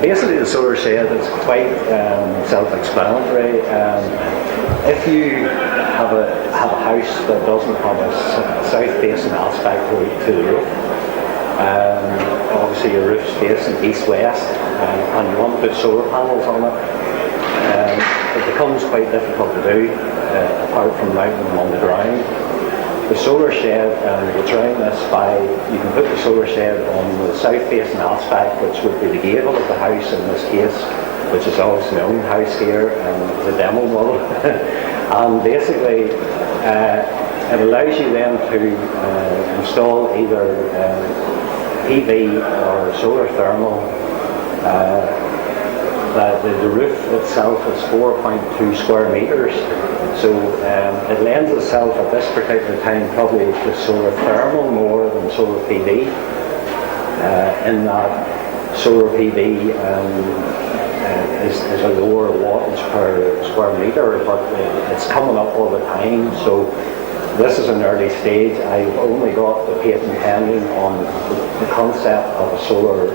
Basically, the solar shed is quite self-explanatory. If you have a house that doesn't have a south-facing aspect to the roof, obviously your roof's facing east-west, and you want to put solar panels on it, it becomes quite difficult to do, apart from mounting them on the ground. The solar shed, we'll round this by, you can put the solar shed on the south-facing aspect, which would be the gable of the house in this case, which is obviously my own house here, the demo model. And basically, it allows you then to install either PV or solar thermal. The roof itself is 4.2 square metres, so it lends itself at this particular time probably to solar thermal more than solar PV, in that solar PV is a lower wattage per square metre, but it's coming up all the time. So this is an early stage. I've only got the patent pending on the concept of a solar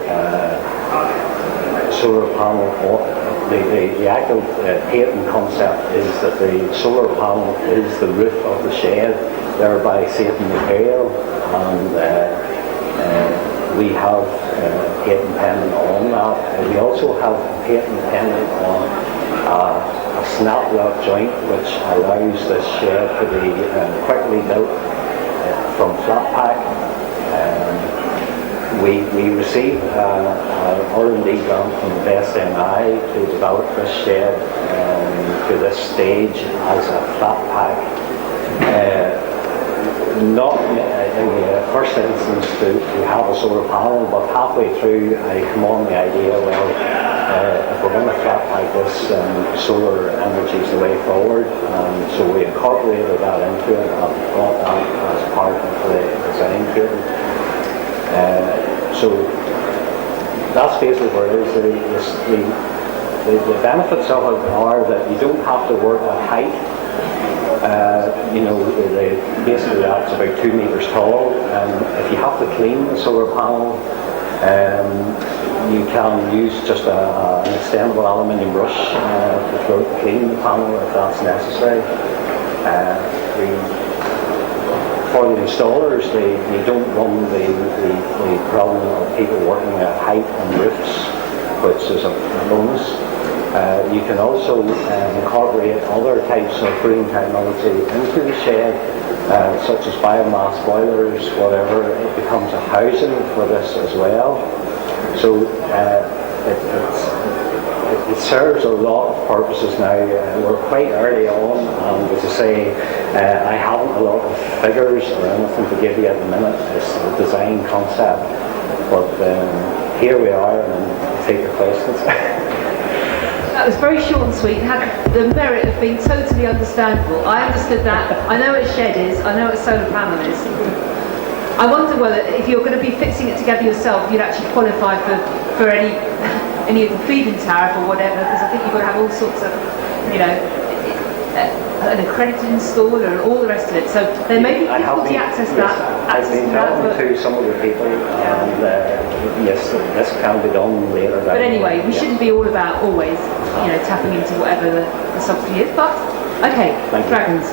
panel. The actual patent concept is that the solar panel is the roof of the shed, thereby saving material, and we have patent pending on that. We also have patent pending on a snap lock joint, which allows this shed to be quickly built from flat pack. We received an R&D grant from the SNI to develop this shed to this stage as a flat pack. Not in the first instance to have a solar panel, but halfway through I come on the idea, well, if we're going to flat pack this, solar energy is the way forward. So we incorporated that into it and brought that as part of the design patent. So that's basically where it is. The benefits of it are that you don't have to work at height. Basically that's about 2 metres tall. If you have to clean the solar panel, you can use just an extendable aluminium brush to clean the panel if that's necessary. For the installers, they don't run the problem of people working at height on roofs, which is a bonus. You can also incorporate other types of green technology into the shed, such as biomass boilers, whatever. It becomes a housing for this as well. So it serves a lot of purposes now. We're quite early on, and as I say, I haven't a lot of figures or anything to give you at the minute. It's the design concept, but here we are, and I'll take your questions. That was very short and sweet. It had the merit of being totally understandable. I understood that. I know what a shed is. I know what a solar panel is. I wonder whether, if you're going to be fixing it together yourself, you'd actually qualify for any of the feed-in tariff or whatever, because I think you've got to have all sorts of, an accredited installer and all the rest of it. So there may be difficulty access that. I've been talking to some of the people, and yes, this can be done later. But anyway, we shouldn't be all about always, tapping into whatever the subsidy is. But okay, dragons.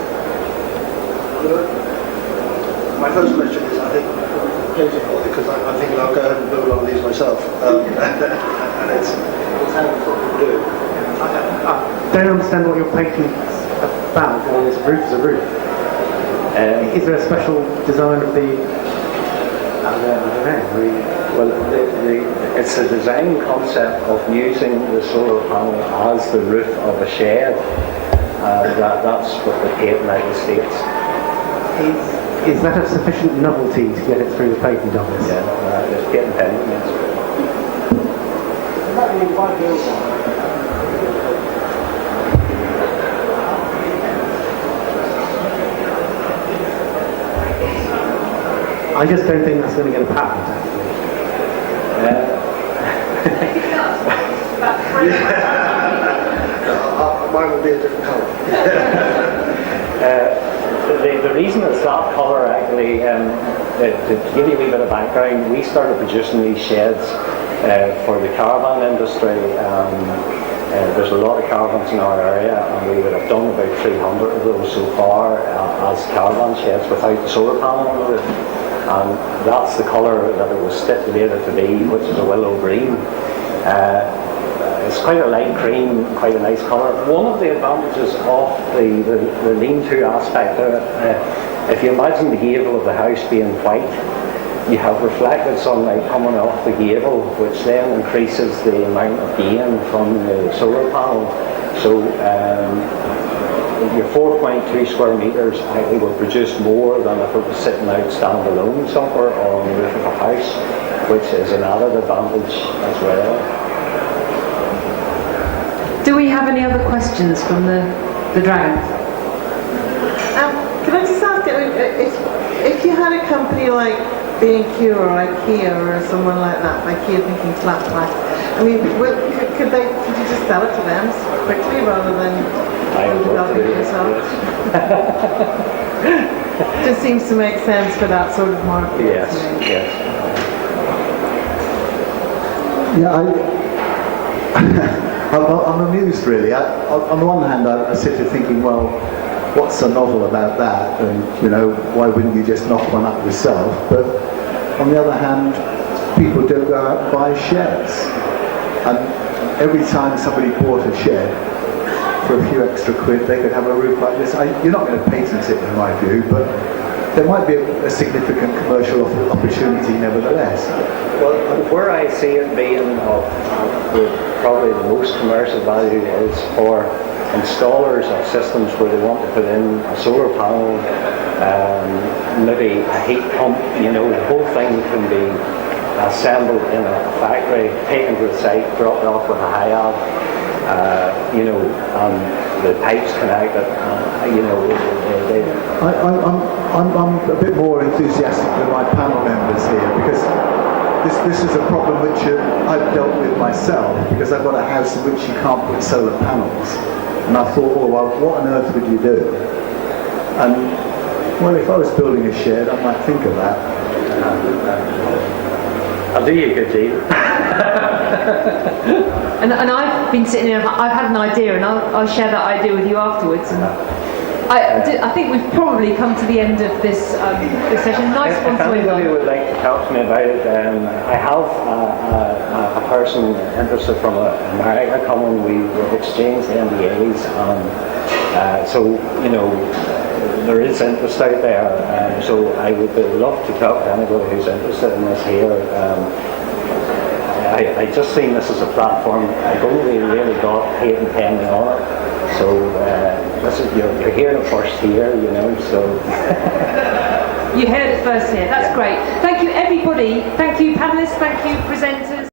My first question is, I think, because I think I'll go ahead and build one of these myself, and it's how to do. I don't understand what your patent's about. Well, this roof is a roof. Is there a special design of the? I don't know. Well, it's a design concept of using the solar panel as the roof of a shed. That's what the patent actually states. Is that a sufficient novelty to get it through the patent office? Yeah, there's patent pending, yes. I just don't think that's going to get a patent, actually. Mine would be a different colour. The reason it's that colour, actually, to give you a wee bit of background, we started producing these sheds for the caravan industry. There's a lot of caravans in our area, and we would have done about 300 of those so far as caravan sheds without the solar panel on the roof. And that's the colour that it was stipulated to be, which is a willow green. It's quite a light cream, quite a nice colour. One of the advantages of the lean-to aspect, if you imagine the gable of the house being white, you have reflected sunlight coming off the gable, which then increases the amount of gain from the solar panel. So your 4.2 square metres actually will produce more than if it was sitting out standalone somewhere on the roof of a house, which is an added advantage as well. Do we have any other questions from the Dragons? Can I just ask, if you had a company like B&Q or IKEA or someone like that, IKEA thinking flat packs, I mean, could you just sell it to them quickly rather than developing it yourself? Just seems to make sense for that sort of market. Yes, yes. Yeah, I'm amused really. On the one hand, I sit here thinking, well, what's so novel about that? And, why wouldn't you just knock one up yourself? But on the other hand, people do go out and buy sheds. And every time somebody bought a shed, for a few extra quid, they could have a roof like this. You're not going to patent it in my view, but there might be a significant commercial opportunity nevertheless. Well, where I see it being probably the most commercial value is for installers of systems where they want to put in a solar panel, maybe a heat pump. The whole thing can be assembled in a factory, taken to the site, dropped off with a high-ab, and the pipes connected. I'm a bit more enthusiastic than my panel members here, because this is a problem which I've dealt with myself, because I've got a house in which you can't put solar panels. And I thought, well, what on earth would you do? And, well, if I was building a shed, I might think of that. I'll do you a good deal. And I've been sitting here, I've had an idea, and I'll share that idea with you afterwards. And I think we've probably come to the end of this session. Nice one If to end anybody on. would like to talk to me about it, I have a person interested from America coming. We've exchanged NDAs, so there is interest out there. So I would love to talk to anybody who's interested in this here. I just seen this as a platform. I've only really got 8 and 10 on it. So you're hearing it first here, so. You heard it first here. That's great. Thank you, everybody. Thank you, panelists. Thank you, presenters.